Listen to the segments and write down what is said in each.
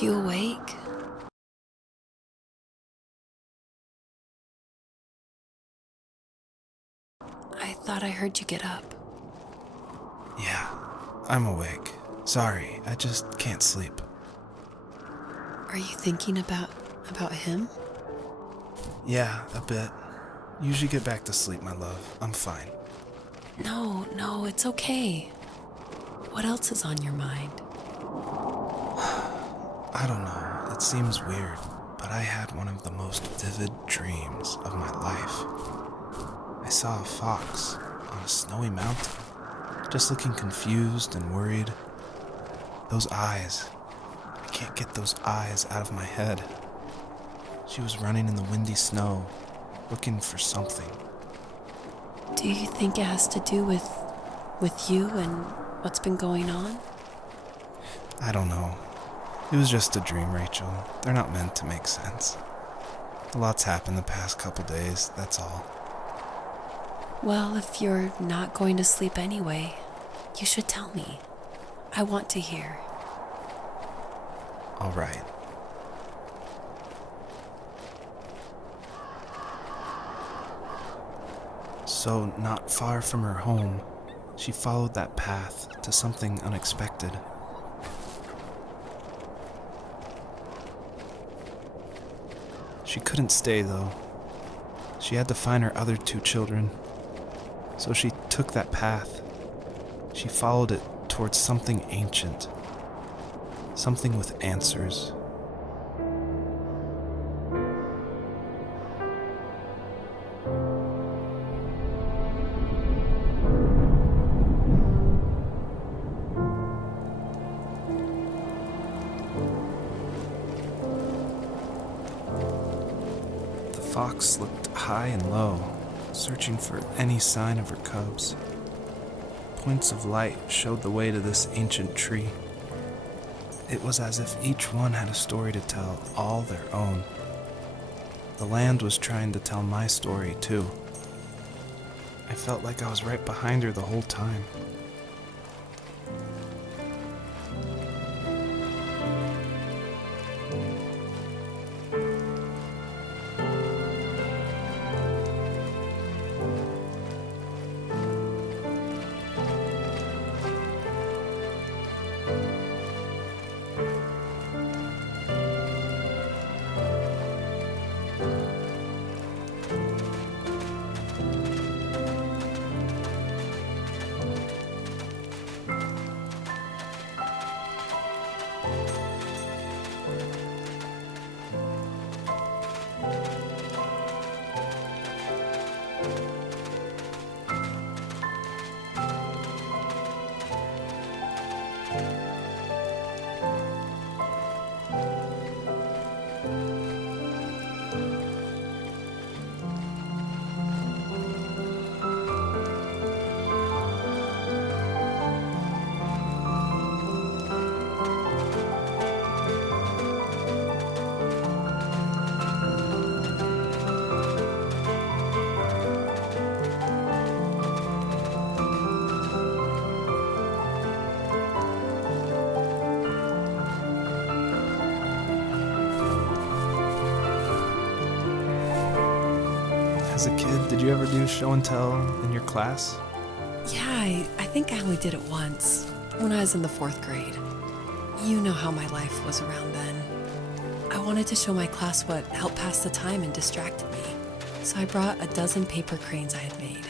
you awake? I thought I heard you get up. Yeah, I'm awake. Sorry, I just can't sleep. Are you thinking about him? Yeah, a bit. Usually get back to sleep, my love. I'm fine. No, it's okay. What else is on your mind? I don't know, it seems weird, but I had one of the most vivid dreams of my life. I saw a fox on a snowy mountain, just looking confused and worried. Those eyes, I can't get those eyes out of my head. She was running in the windy snow, looking for something. Do you think it has to do with you and what's been going on? I don't know. It was just a dream, Rachel. They're not meant to make sense. A lot's happened the past couple days, that's all. Well, if you're not going to sleep anyway, you should tell me. I want to hear. All right. So, not far from her home, she followed that path to something unexpected. She couldn't stay, though. She had to find her other two children. So she took that path. She followed it towards something ancient. Something with answers. The fox looked high and low, searching for any sign of her cubs. Points of light showed the way to this ancient tree. It was as if each one had a story to tell, all their own. The land was trying to tell my story, too. I felt like I was right behind her the whole time. As a kid, did you ever do show and tell in your class? Yeah, I think I only did it once, when I was in the 4th grade. You know how my life was around then. I wanted to show my class what helped pass the time and distracted me, so I brought a dozen paper cranes I had made.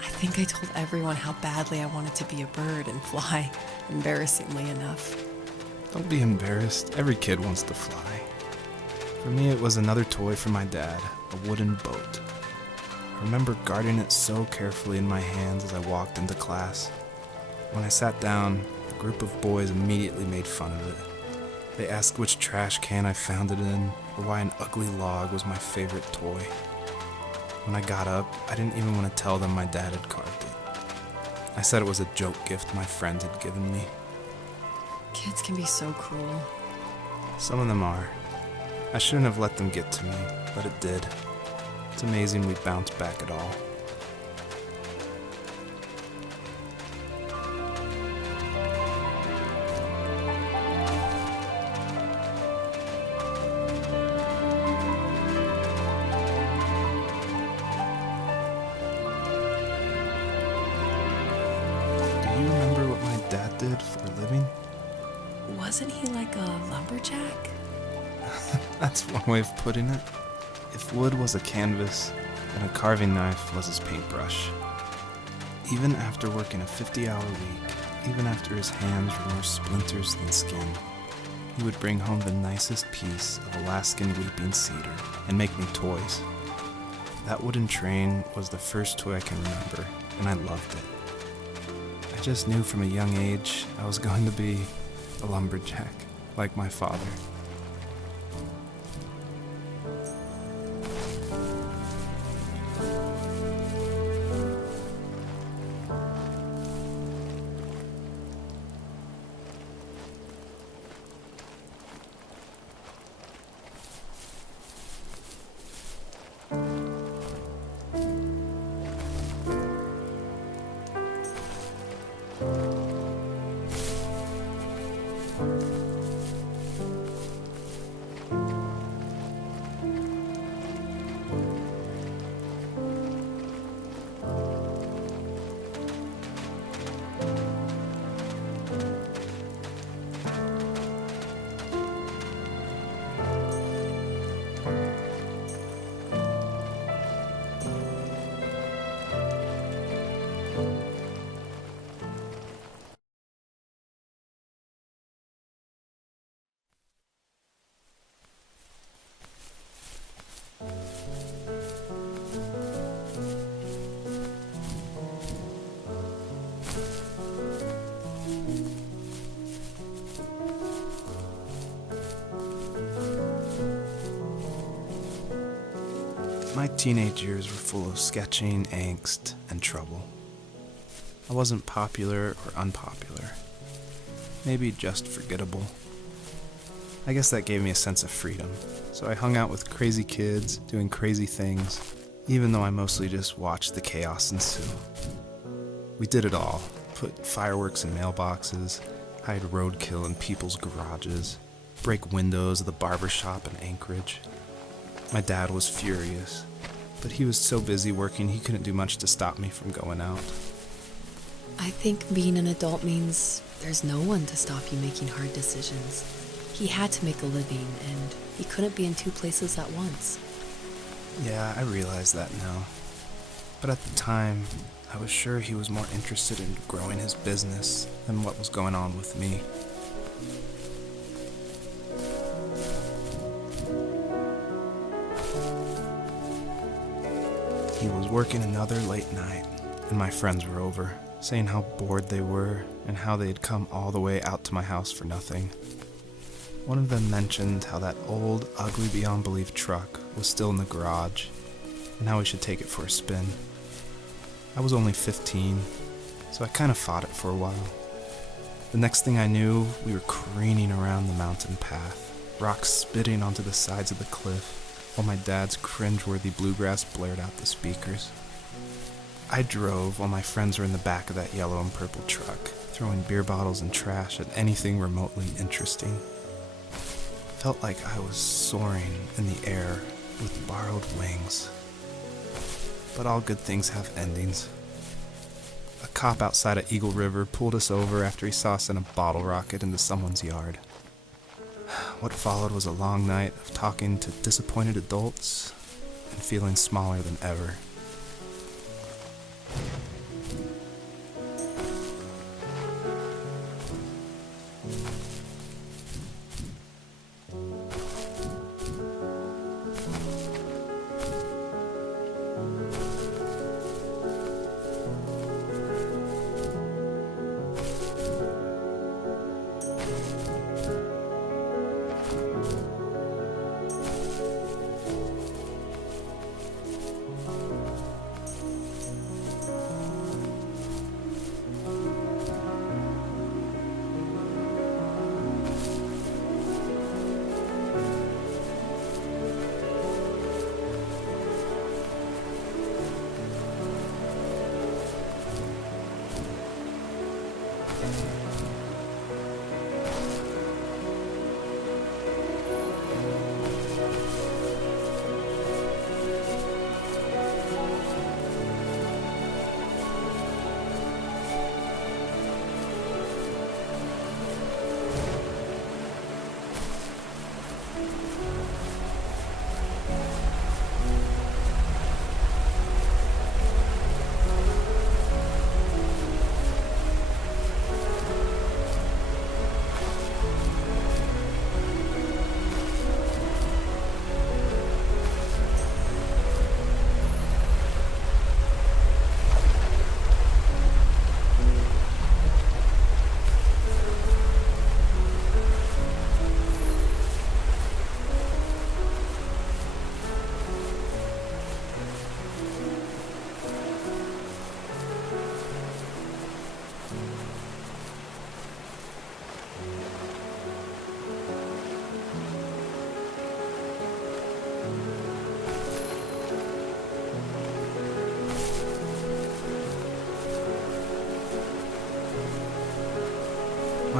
I think I told everyone how badly I wanted to be a bird and fly, embarrassingly enough. Don't be embarrassed. Every kid wants to fly. For me, it was another toy from my dad, a wooden boat. I remember guarding it so carefully in my hands as I walked into class. When I sat down, a group of boys immediately made fun of it. They asked which trash can I found it in, or why an ugly log was my favorite toy. When I got up, I didn't even want to tell them my dad had carved it. I said it was a joke gift my friend had given me. Kids can be so cruel. Some of them are. I shouldn't have let them get to me, but it did. It's amazing we bounced back at all. like a lumberjack? That's one way of putting it. If wood was a canvas, then a carving knife was his paintbrush. Even after working a 50-hour week, even after his hands were more splinters than skin, he would bring home the nicest piece of Alaskan weeping cedar and make me toys. That wooden train was the first toy I can remember, and I loved it. I just knew from a young age I was going to be a lumberjack, like my father. My teenage years were full of sketching, angst, and trouble. I wasn't popular or unpopular. Maybe just forgettable. I guess that gave me a sense of freedom, so I hung out with crazy kids, doing crazy things, even though I mostly just watched the chaos ensue. We did it all. Put fireworks in mailboxes, hide roadkill in people's garages, break windows of the barber shop in Anchorage. My dad was furious, but he was so busy working he couldn't do much to stop me from going out. I think being an adult means there's no one to stop you making hard decisions. He had to make a living, and he couldn't be in two places at once. Yeah, I realize that now. But at the time, I was sure he was more interested in growing his business than what was going on with me. He was working another late night, and my friends were over, saying how bored they were and how they had come all the way out to my house for nothing. One of them mentioned how that old, ugly beyond belief truck was still in the garage, and how we should take it for a spin. I was only 15, so I kind of fought it for a while. The next thing I knew, we were careening around the mountain path, rocks spitting onto the sides of the cliff, while my dad's cringeworthy bluegrass blared out the speakers. I drove while my friends were in the back of that yellow and purple truck, throwing beer bottles and trash at anything remotely interesting. Felt like I was soaring in the air with borrowed wings. But all good things have endings. A cop outside of Eagle River pulled us over after he saw us in a bottle rocket into someone's yard. What followed was a long night of talking to disappointed adults and feeling smaller than ever.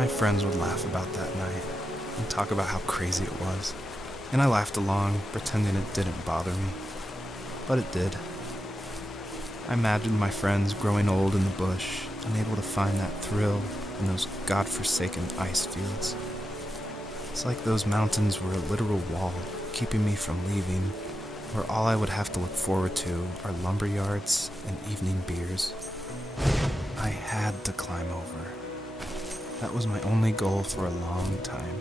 my friends would laugh about that night and talk about how crazy it was. And I laughed along, pretending it didn't bother me. But it did. I imagined my friends growing old in the bush, unable to find that thrill in those godforsaken ice fields. It's like those mountains were a literal wall, keeping me from leaving, where all I would have to look forward to are lumber yards and evening beers. I had to climb over. That was my only goal for a long time.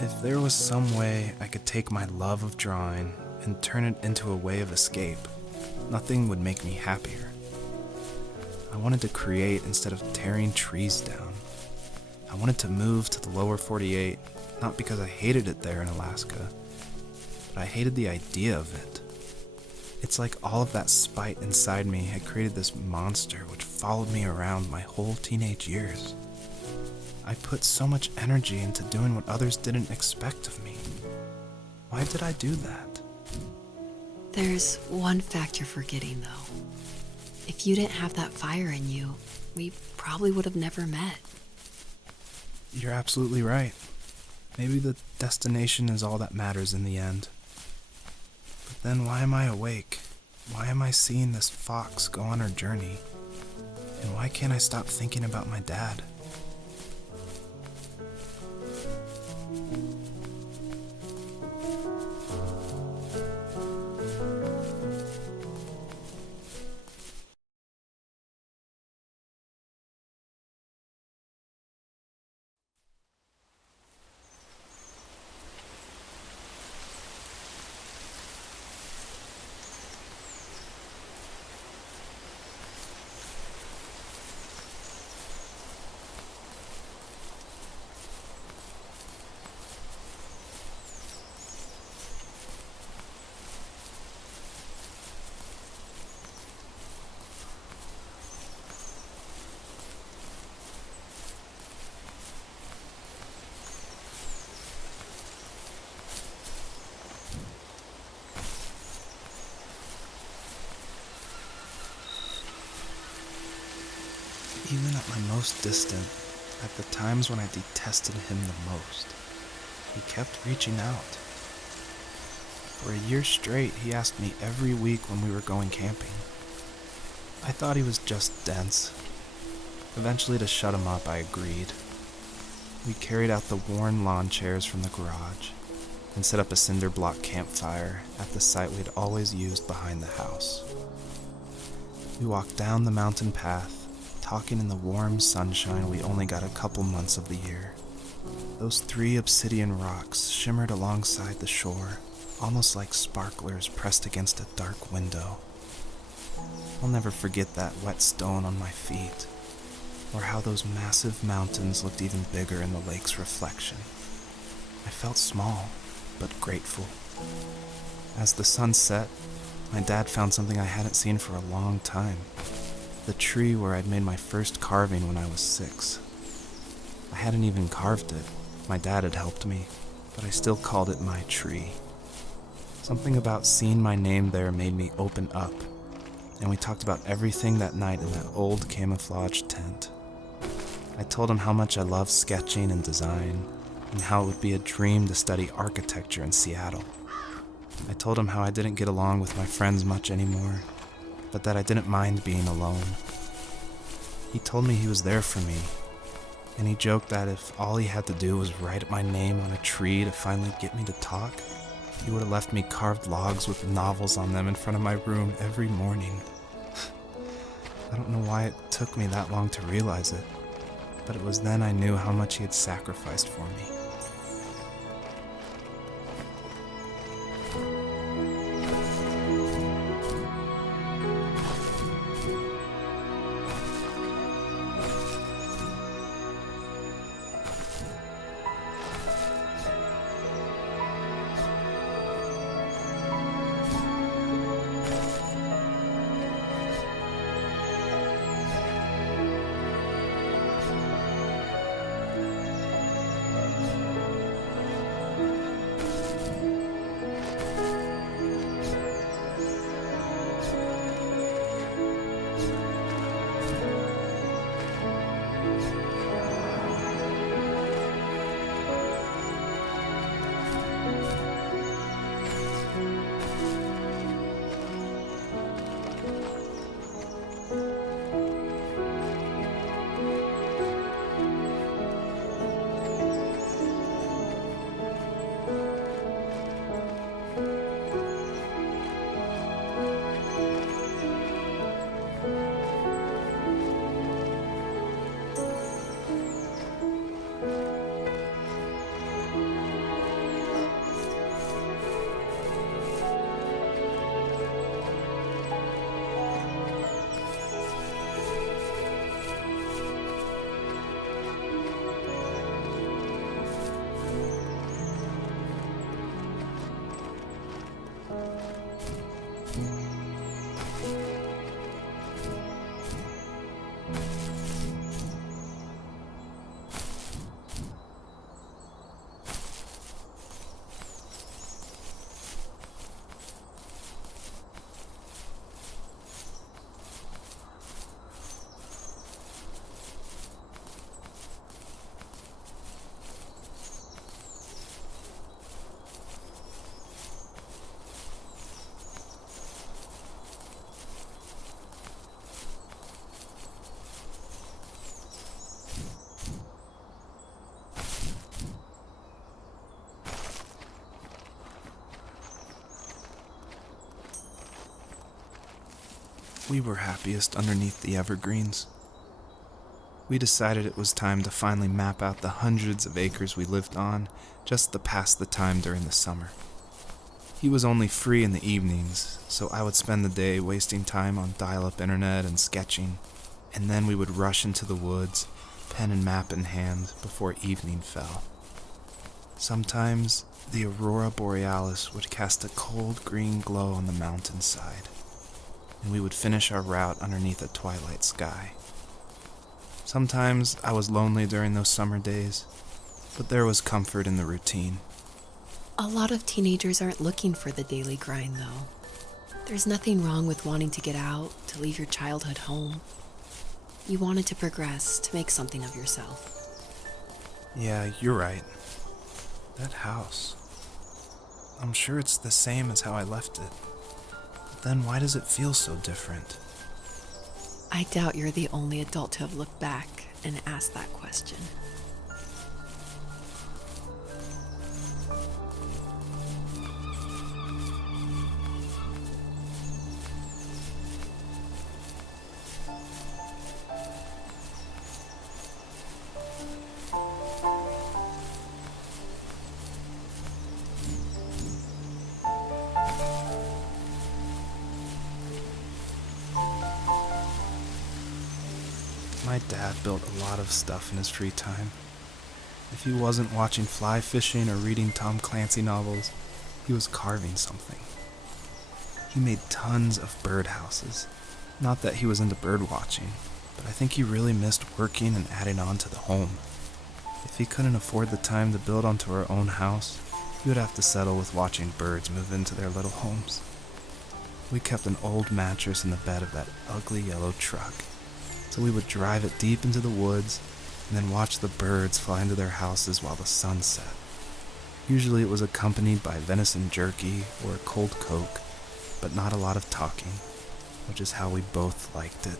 If there was some way I could take my love of drawing and turn it into a way of escape, nothing would make me happier. I wanted to create instead of tearing trees down. I wanted to move to the lower 48, not because I hated it there in Alaska, but I hated the idea of it. It's like all of that spite inside me had created this monster which followed me around my whole teenage years. I put so much energy into doing what others didn't expect of me. Why did I do that? There's one fact you're forgetting, though. If you didn't have that fire in you, we probably would have never met. You're absolutely right. Maybe the destination is all that matters in the end. But then why am I awake? Why am I seeing this fox go on her journey? And why can't I stop thinking about my dad? Even at my most distant, at the times when I detested him the most, he kept reaching out. For a year straight, he asked me every week when we were going camping. I thought he was just dense. Eventually, to shut him up, I agreed. We carried out the worn lawn chairs from the garage and set up a cinder block campfire at the site we'd always used behind the house. We walked down the mountain path, talking in the warm sunshine we only got a couple months of the year. Those 3 obsidian rocks shimmered alongside the shore, almost like sparklers pressed against a dark window. I'll never forget that wet stone on my feet, or how those massive mountains looked even bigger in the lake's reflection. I felt small, but grateful. As the sun set, my dad found something I hadn't seen for a long time. The tree where I'd made my first carving when I was 6. I hadn't even carved it. My dad had helped me, but I still called it my tree. Something about seeing my name there made me open up, and we talked about everything that night in that old camouflage tent. I told him how much I love sketching and design, and how it would be a dream to study architecture in Seattle. I told him how I didn't get along with my friends much anymore, but that I didn't mind being alone. He told me he was there for me, and he joked that if all he had to do was write my name on a tree to finally get me to talk, he would have left me carved logs with novels on them in front of my room every morning. I don't know why it took me that long to realize it, but it was then I knew how much he had sacrificed for me. We were happiest underneath the evergreens. We decided it was time to finally map out the hundreds of acres we lived on just to pass the time during the summer. He was only free in the evenings, so I would spend the day wasting time on dial-up internet and sketching, and then we would rush into the woods, pen and map in hand, before evening fell. Sometimes the aurora borealis would cast a cold green glow on the mountainside, and we would finish our route underneath a twilight sky. Sometimes I was lonely during those summer days, but there was comfort in the routine. A lot of teenagers aren't looking for the daily grind, though. There's nothing wrong with wanting to get out, to leave your childhood home. You wanted to progress, to make something of yourself. Yeah, you're right. That house. I'm sure it's the same as how I left it. But then why does it feel so different? I doubt you're the only adult to have looked back and asked that question. My dad built a lot of stuff in his free time. If he wasn't watching fly fishing or reading Tom Clancy novels, he was carving something. He made tons of birdhouses. Not that he was into bird watching, but I think he really missed working and adding on to the home. If he couldn't afford the time to build onto our own house, he would have to settle with watching birds move into their little homes. We kept an old mattress in the bed of that ugly yellow truck, so we would drive it deep into the woods and then watch the birds fly into their houses while the sun set. Usually it was accompanied by venison jerky or a cold Coke, but not a lot of talking, which is how we both liked it.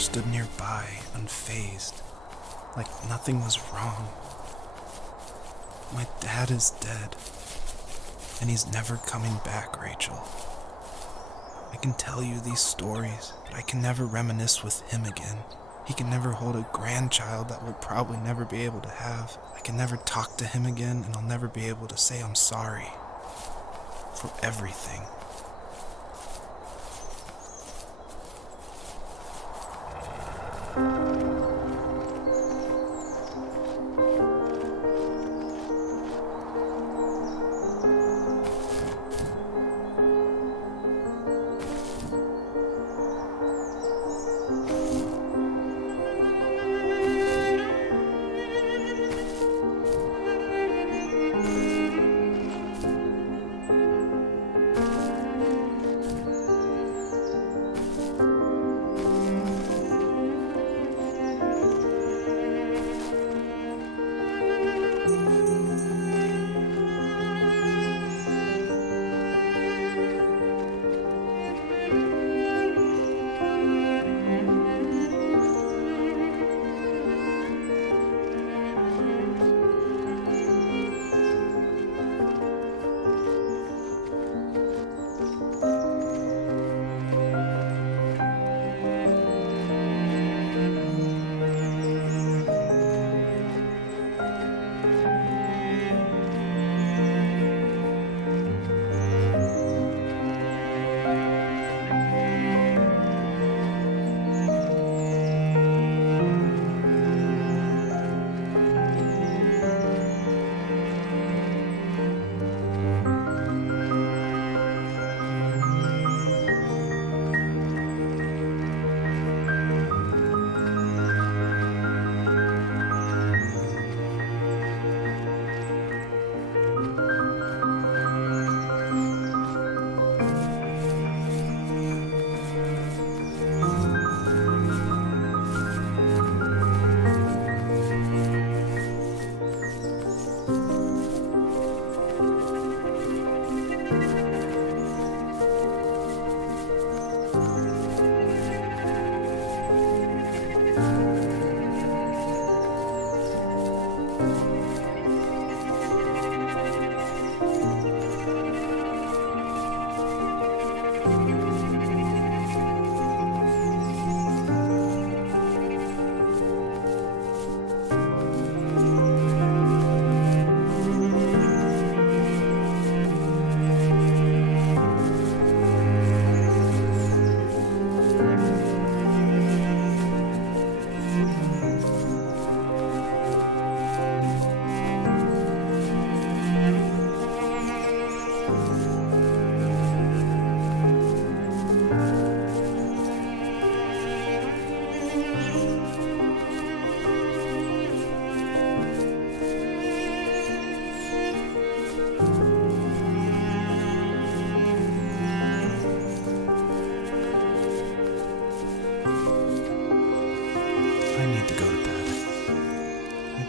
stood nearby, unfazed, like nothing was wrong. My dad is dead, and he's never coming back, Rachel. I can tell you these stories, but I can never reminisce with him again. He can never hold a grandchild that we'll probably never be able to have. I can never talk to him again, and I'll never be able to say I'm sorry for everything.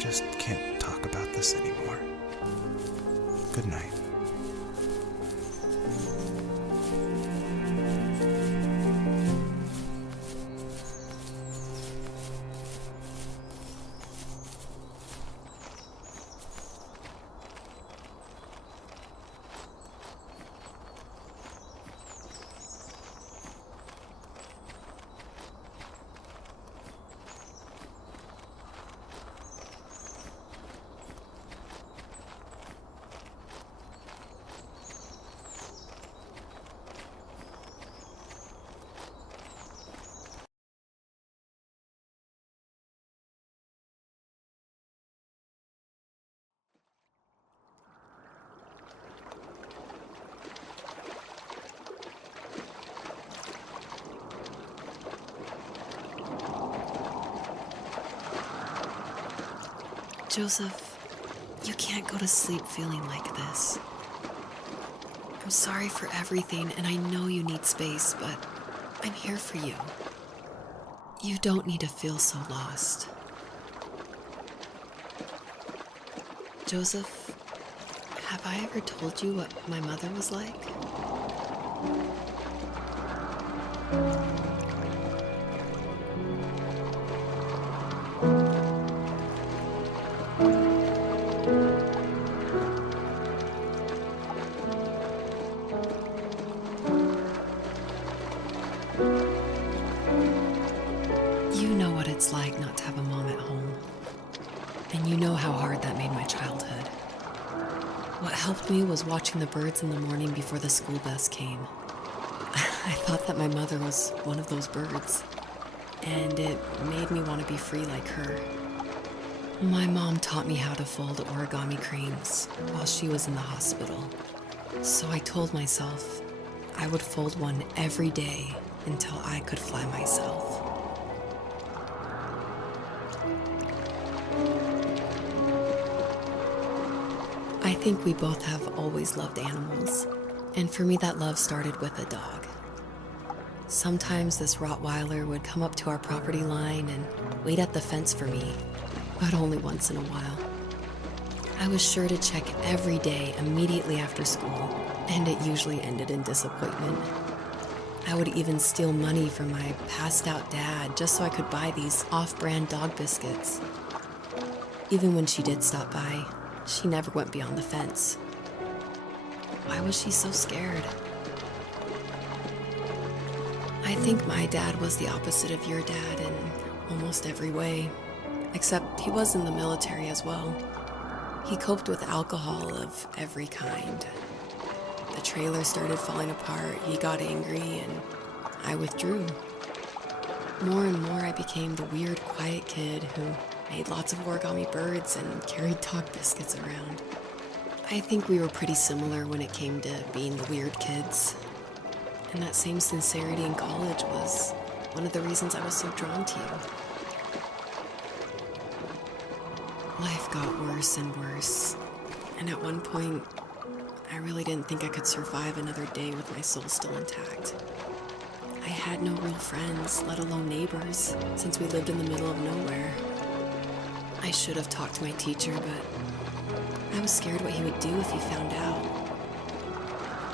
just can't talk about this anymore. Good night. Joseph, you can't go to sleep feeling like this. I'm sorry for everything, and I know you need space, but I'm here for you. You don't need to feel so lost. Joseph, have I ever told you what my mother was like? And you know how hard that made my childhood. What helped me was watching the birds in the morning before the school bus came. I thought that my mother was one of those birds, and it made me want to be free like her. My mom taught me how to fold origami cranes while she was in the hospital. So I told myself I would fold one every day until I could fly myself. I think we both have always loved animals, and for me that love started with a dog. Sometimes this Rottweiler would come up to our property line and wait at the fence for me, but only once in a while. I was sure to check every day immediately after school, and it usually ended in disappointment. I would even steal money from my passed out dad just so I could buy these off-brand dog biscuits. Even when she did stop by, she never went beyond the fence. Why was she so scared? I think my dad was the opposite of your dad in almost every way, except he was in the military as well. He coped with alcohol of every kind. The trailer started falling apart, he got angry, and I withdrew. More and more I became the weird, quiet kid who made lots of origami birds and carried dog biscuits around. I think we were pretty similar when it came to being the weird kids. And that same sincerity in college was one of the reasons I was so drawn to you. Life got worse and worse, and at one point, I really didn't think I could survive another day with my soul still intact. I had no real friends, let alone neighbors, since we lived in the middle of nowhere. I should have talked to my teacher, but I was scared what he would do if he found out.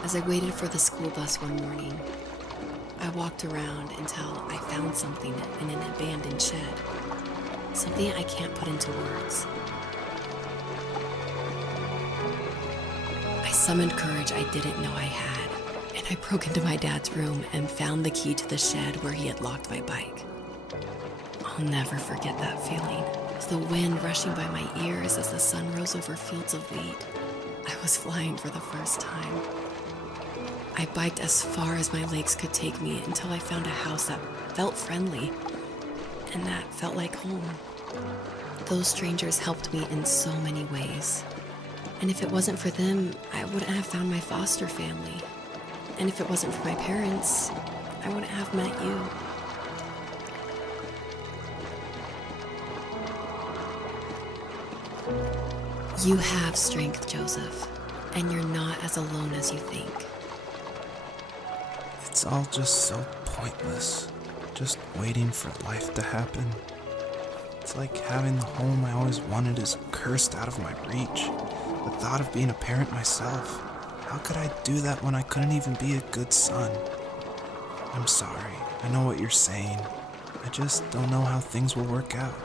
As I waited for the school bus one morning, I walked around until I found something in an abandoned shed. Something I can't put into words. I summoned courage I didn't know I had, and I broke into my dad's room and found the key to the shed where he had locked my bike. I'll never forget that feeling. The wind rushing by my ears as the sun rose over fields of wheat. I was flying for the first time. I biked as far as my legs could take me until I found a house that felt friendly and that felt like home. Those strangers helped me in so many ways. And if it wasn't for them, I wouldn't have found my foster family. And if it wasn't for my parents, I wouldn't have met you. You have strength, Joseph, and you're not as alone as you think. It's all just so pointless, just waiting for life to happen. It's like having the home I always wanted is cursed out of my reach. The thought of being a parent myself, how could I do that when I couldn't even be a good son? I'm sorry, I know what you're saying. I just don't know how things will work out.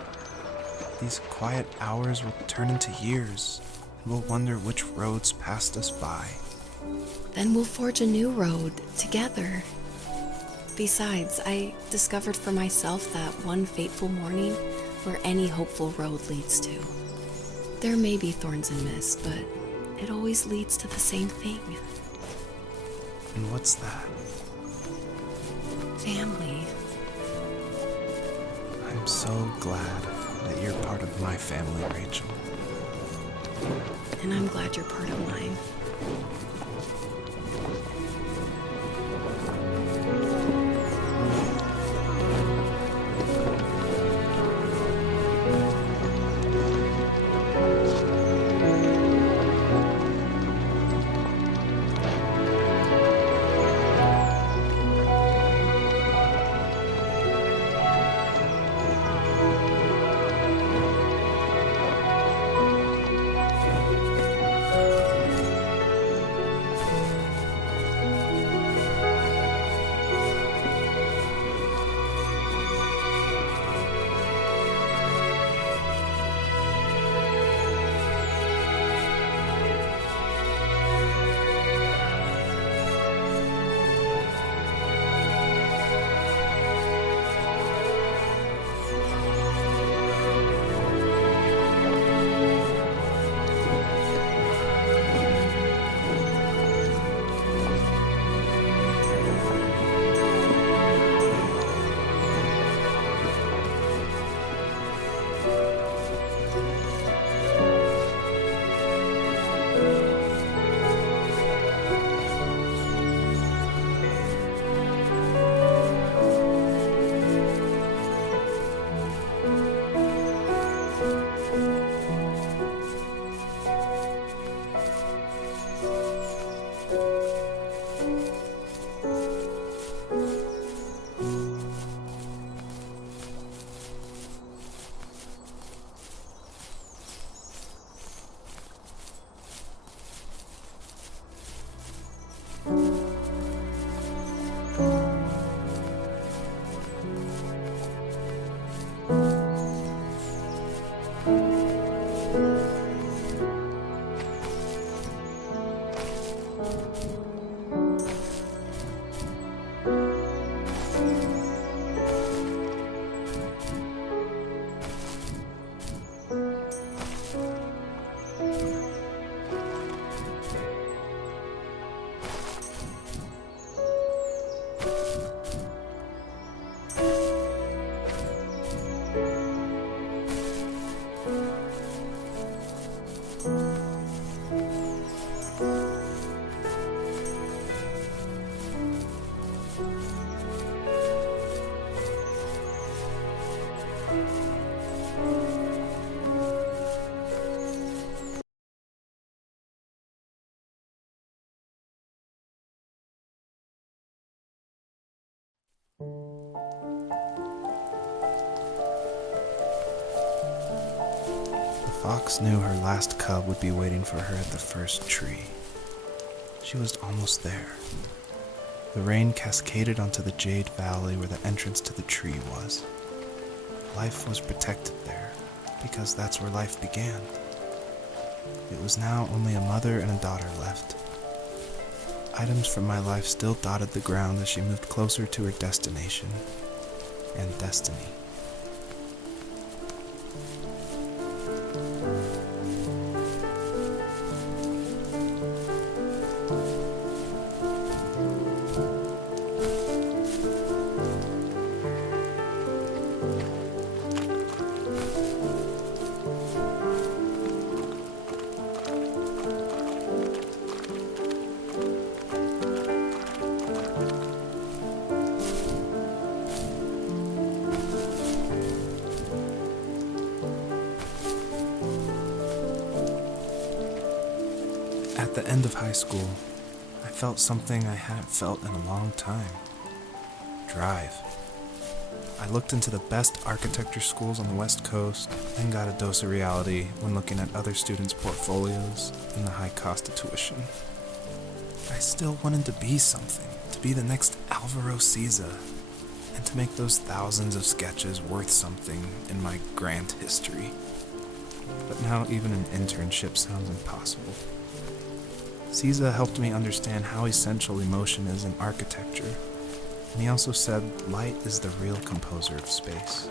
These quiet hours will turn into years, and we'll wonder which roads passed us by. Then we'll forge a new road together. Besides, I discovered for myself that one fateful morning where any hopeful road leads to. There may be thorns and mist, but it always leads to the same thing. And what's that? Family. I'm so glad that you're part of my family, Rachel. And I'm glad you're part of mine. The fox knew her last cub would be waiting for her at the first tree. She was almost there. The rain cascaded onto the jade valley where the entrance to the tree was. Life was protected there, because that's where life began. It was now only a mother and a daughter left. Items from my life still dotted the ground as she moved closer to her destination and destiny. At the end of high school, I felt something I hadn't felt in a long time. Drive. I looked into the best architecture schools on the West Coast and got a dose of reality when looking at other students' portfolios and the high cost of tuition. I still wanted to be something, to be the next Alvaro Siza, and to make those thousands of sketches worth something in my grand history. But now even an internship sounds impossible. Siza helped me understand how essential emotion is in architecture, and he also said light is the real composer of space.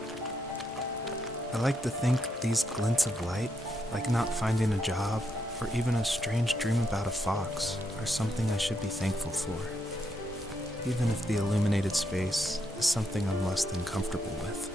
I like to think these glints of light, like not finding a job or even a strange dream about a fox, are something I should be thankful for, even if the illuminated space is something I'm less than comfortable with.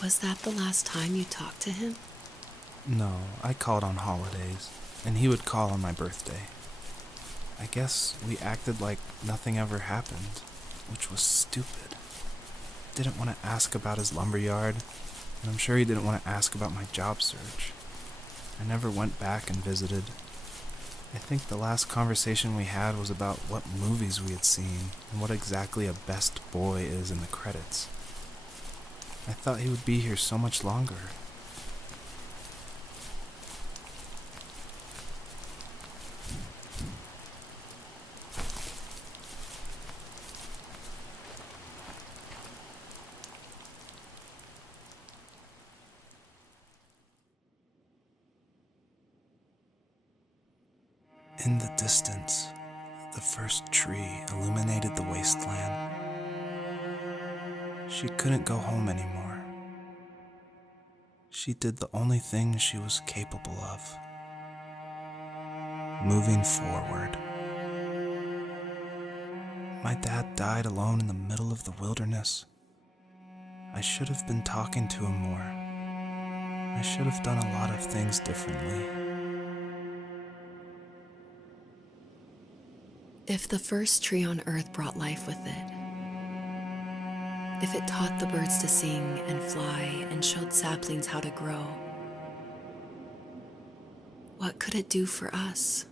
Was that the last time you talked to him? No, I called on holidays, and he would call on my birthday. I guess we acted like nothing ever happened, which was stupid. Didn't want to ask about his lumberyard, and I'm sure he didn't want to ask about my job search. I never went back and visited. I think the last conversation we had was about what movies we had seen and what exactly a best boy is in the credits. I thought he would be here so much longer. In the distance, the first tree illuminated the wasteland. She couldn't go home anymore. She did the only thing she was capable of: moving forward. My dad died alone in the middle of the wilderness. I should have been talking to him more. I should have done a lot of things differently. If the first tree on Earth brought life with it, if it taught the birds to sing and fly and showed saplings how to grow, what could it do for us?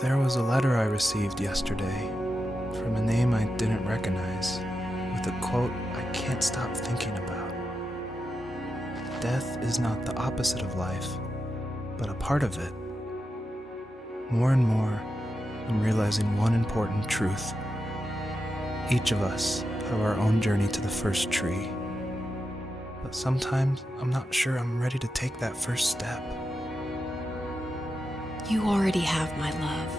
There was a letter I received yesterday from a name I didn't recognize, with a quote I can't stop thinking about. Death is not the opposite of life, but a part of it. More and more, I'm realizing one important truth. Each of us have our own journey to the first tree, but sometimes I'm not sure I'm ready to take that first step. You already have my love.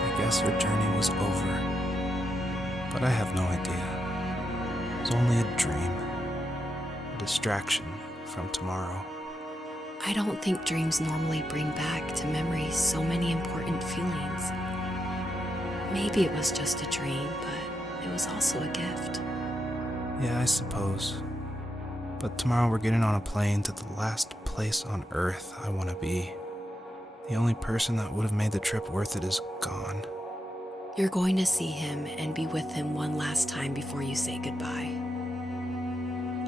I guess her journey was over, but I have no idea. It was only a dream, a distraction from tomorrow. I don't think dreams normally bring back to memory so many important feelings. Maybe it was just a dream, but it was also a gift. Yeah, I suppose. But tomorrow we're getting on a plane to the last place on Earth I want to be. The only person that would have made the trip worth it is gone. You're going to see him and be with him one last time before you say goodbye.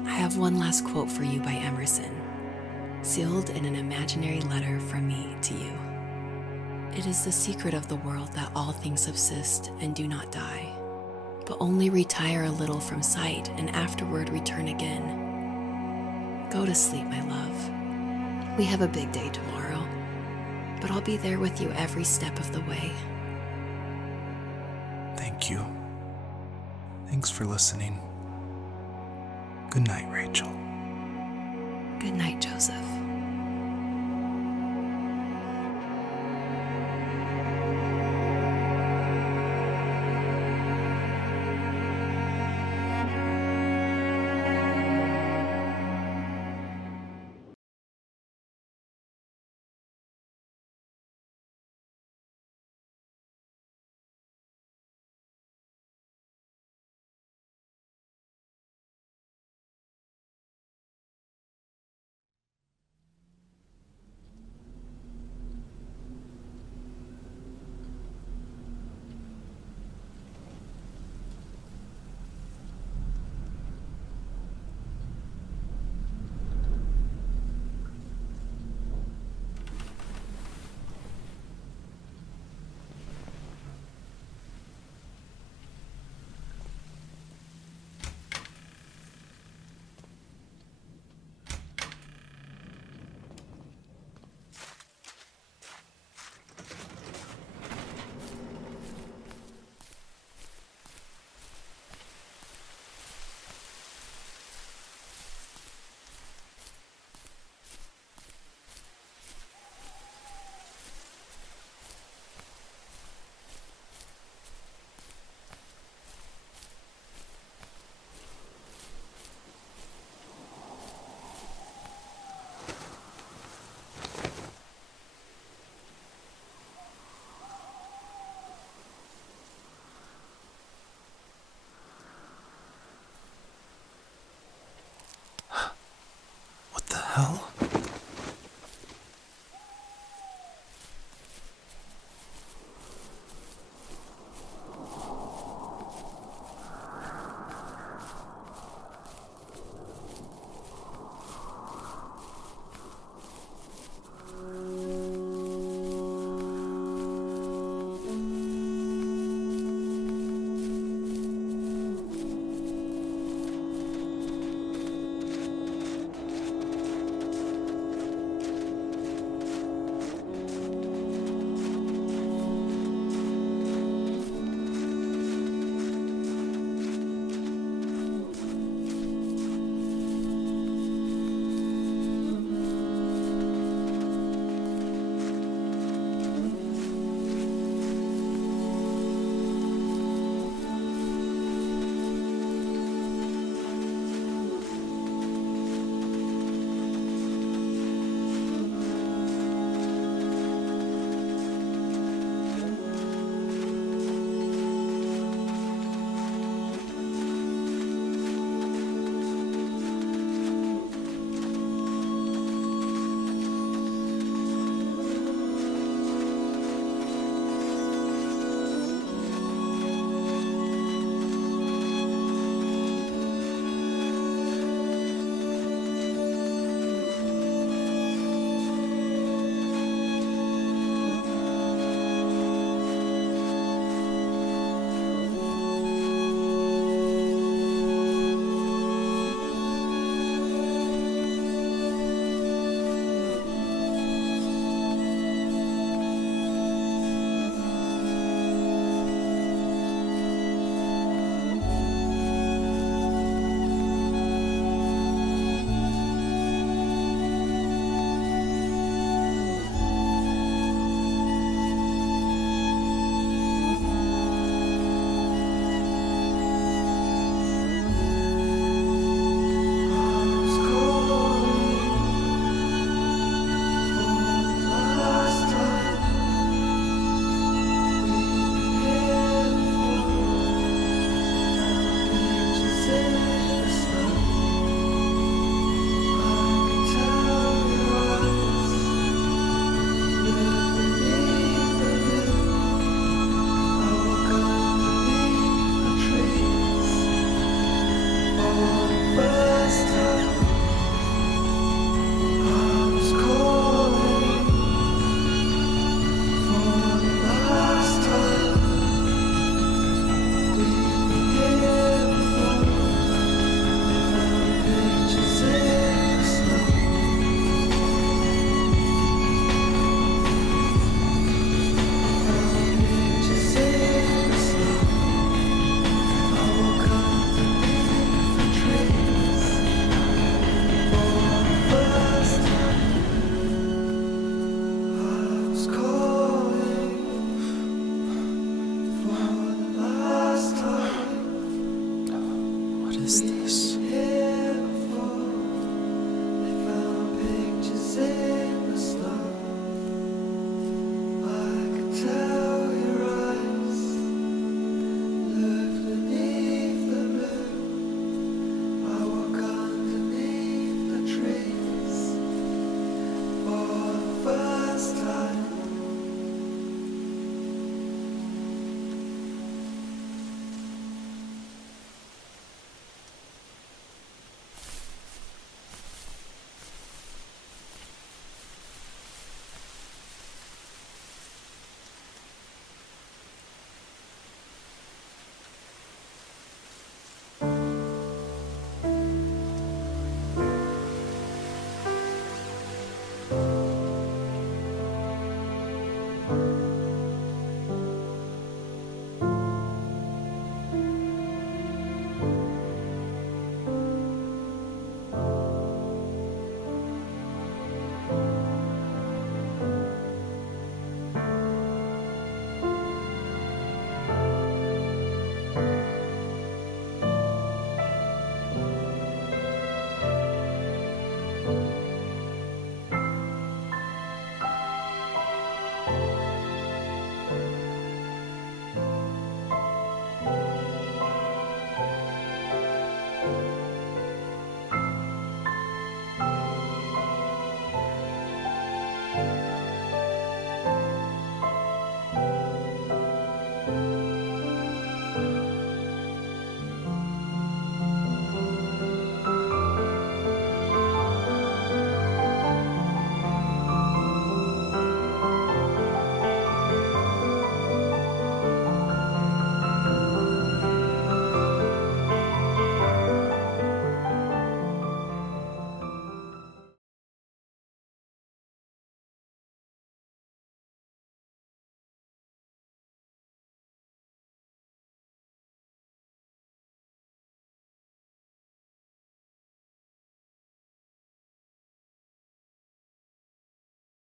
I have one last quote for you by Emerson. sealed in an imaginary letter from me to you. It is the secret of the world that all things subsist and do not die, but only retire a little from sight and afterward return again. Go to sleep, my love. We have a big day tomorrow, but I'll be there with you every step of the way. Thank you. Thanks for listening. Good night, Rachel. Good night, Joseph. What the hell?